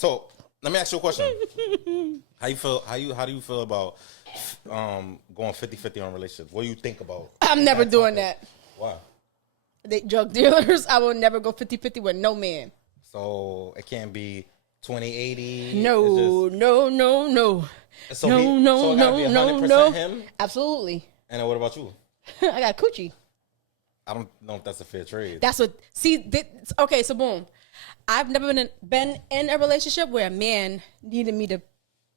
So let me ask you a question. How you feel? How do you feel about going 50-50 on relationships? What do you think about? I'm never doing that. Why? They drug dealers. I will never go 50-50 with no man. So it can't be 20-80. No. So no. Him? Absolutely. And then what about you? I got coochie. I don't know if that's a fair trade. That's what. See, okay. So boom. I've never been in a relationship where a man needed me to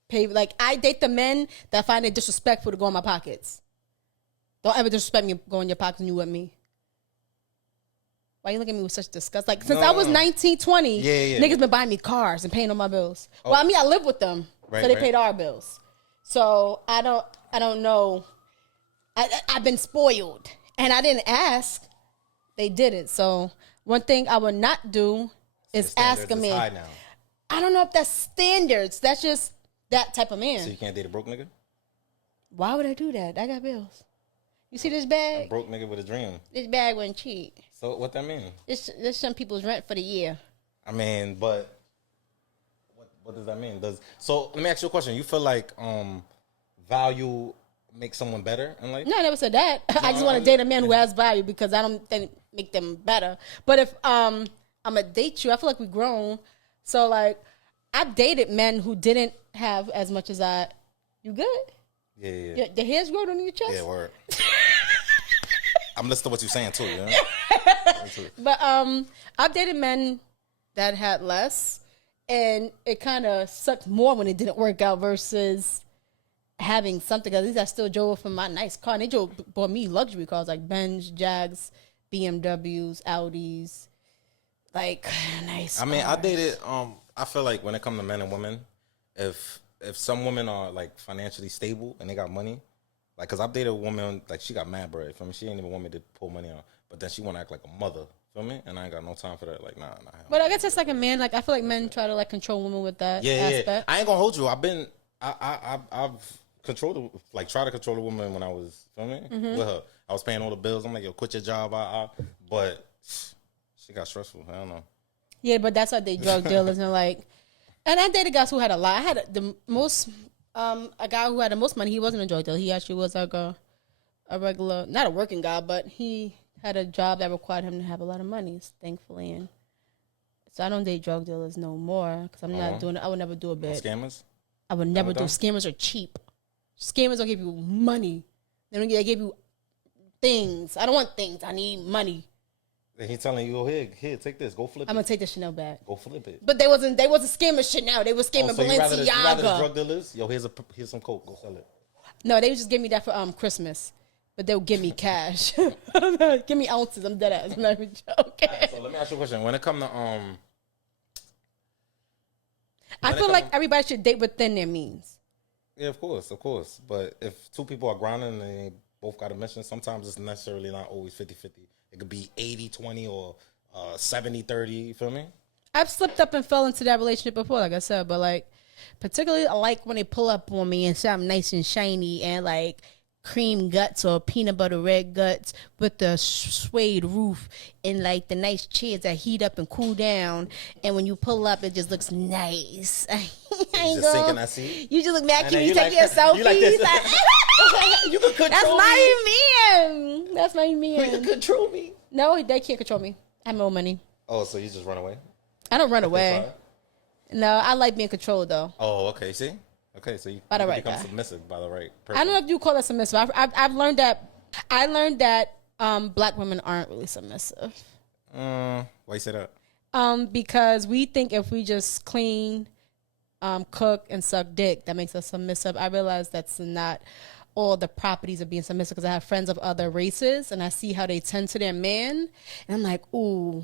pay. Like, I date the men that find it disrespectful to go in my pockets. Don't ever disrespect me, go in your pockets and you with me. Why you looking at me with such disgust? Like, since I was 19, 20, niggas been buying me cars and paying all my bills. Oh. Well, I mean, I live with them, so they paid our bills. So I don't know. I've been spoiled, and I didn't ask. They did it. So one thing I would not do is ask a man. I don't know if that's standards. That's just that type of man. So you can't date a broke nigga? Why would I do that? I got bills. You see this bag? A broke nigga with a dream. This bag wasn't cheap. So what that mean? This some people's rent for the year. I mean, but what does that mean? So let me ask you a question. You feel like value makes someone better in life? No, I never said that. No, I just want to date a man who has value because I don't think make them better. But if I'm gonna date you, I feel like we've grown. So like I've dated men who didn't have as much as I. You good? Yeah. The hair's growing on your chest? Yeah, word. I'm listening to what you're saying too, you know? But I've dated men that had less, and it kind of sucked more when it didn't work out versus having something. At least I still drove from my nice car. And they bought me luxury cars like Benz, Jags, BMWs, Audis, like nice. I mean, I dated. I feel like when it comes to men and women, if some women are like financially stable and they got money. Like, cause I've dated a woman, like she got mad bread. Feel me? She ain't even want me to pull money on, but then she want to act like a mother. Feel me? And I ain't got no time for that. Like, nah. But I guess it's like a man. Like I feel like men try to like control women with that aspect. Yeah. I ain't gonna hold you. I've controlled, like, try to control a woman when I was, feel me? With her. I was paying all the bills. I'm like, yo, quit your job. But she got stressful. I don't know. Yeah, but that's why they drug dealers and like, and I dated guys who had a lot. I had the most. A guy who had the most money, he wasn't a drug dealer. He actually was like a regular, not a working guy, but he had a job that required him to have a lot of money, thankfully. And so I don't date drug dealers no more because I'm not doing it. I would never do a bit. Scammers? I would never do. Scammers are cheap. Scammers don't give you money. They give you things. I don't want things. I need money. And he's telling you, here, take this. Go flip it. I'm going to take the Chanel bag. Go flip it. But they wasn't scamming Chanel. They were scamming Balenciaga. You rather the drug dealers? Yo, here's some coke. Go sell it. No, they would just give me that for Christmas. But they'll give me cash. Give me ounces. I'm dead ass. I'm not even joking. Right, so let me ask you a question. When it comes to I feel like everybody should date within their means. Yeah, of course. But if two people are grinding and they both got a mission, sometimes it's necessarily not always 50-50. It could be 80-20 or 70-30, you feel me? I've slipped up and fell into that relationship before, like I said, but like, particularly I like when they pull up on me and say I'm nice and shiny and like cream guts or peanut butter red guts with the suede roof and like the nice chairs that heat up and cool down. And when you pull up, it just looks nice. You just sinking that seat? You just look mad cute. You take your selfies. You like this. You can control That's my man. That's my man. You can control me. No, they can't control me. I have more money. Oh, so you just run away? I don't run away. No, I like being controlled though. Oh, okay. See? Okay, so you become submissive by the right person. I don't know if you call that submissive. I've learned that. I learned that black women aren't really submissive. Why you say that? Because we think if we just clean, cook, and suck dick, that makes us submissive. I realize that's not all the properties of being submissive because I have friends of other races and I see how they tend to their man, and I'm like, ooh,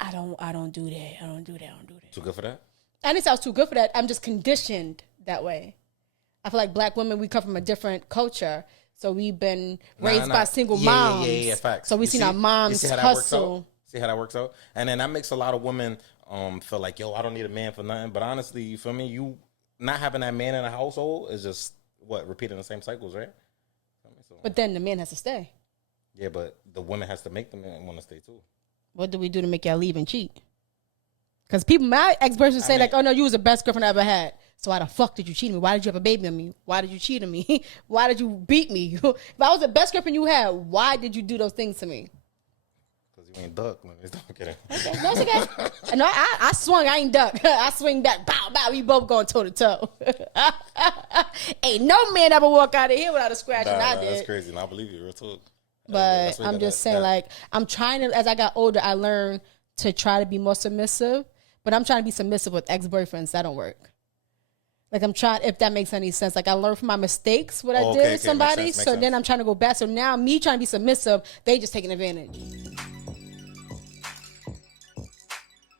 I don't do that. I don't do that. Too good for that? I didn't say I was too good for that. I'm just conditioned that way. I feel like black women, we come from a different culture. So we've been raised by single moms. Yeah, facts. So we've seen our moms hustle. See how that works out? And then that makes a lot of women feel like, yo, I don't need a man for nothing. But honestly, you feel me? You not having that man in a household is just, repeating the same cycles, right? So, but then the man has to stay. Yeah, but the woman has to make the man want to stay too. What do we do to make y'all leave and cheat? Because my ex-boyfriends say like, oh no, you was the best girlfriend I ever had. So why the fuck did you cheat on me? Why did you have a baby on me? Why did you cheat on me? Why did you beat me? If I was the best girlfriend you had, why did you do those things to me? Because you ain't duck. Man. Don't get it. Okay. No, it's okay. No, I swung. I ain't duck. I swing back. Bow, bow. We both going toe to toe. Ain't no man ever walk out of here without a scratch, and I did. That's crazy. And I believe you. Real talk. But I'm just saying, like, I'm trying to, as I got older, I learned to try to be more submissive. But I'm trying to be submissive with ex-boyfriends. That don't work. Like, I'm trying, if that makes any sense. Like, I learned from my mistakes what I did with somebody. So then I'm trying to go back. So now me trying to be submissive, they just taking advantage.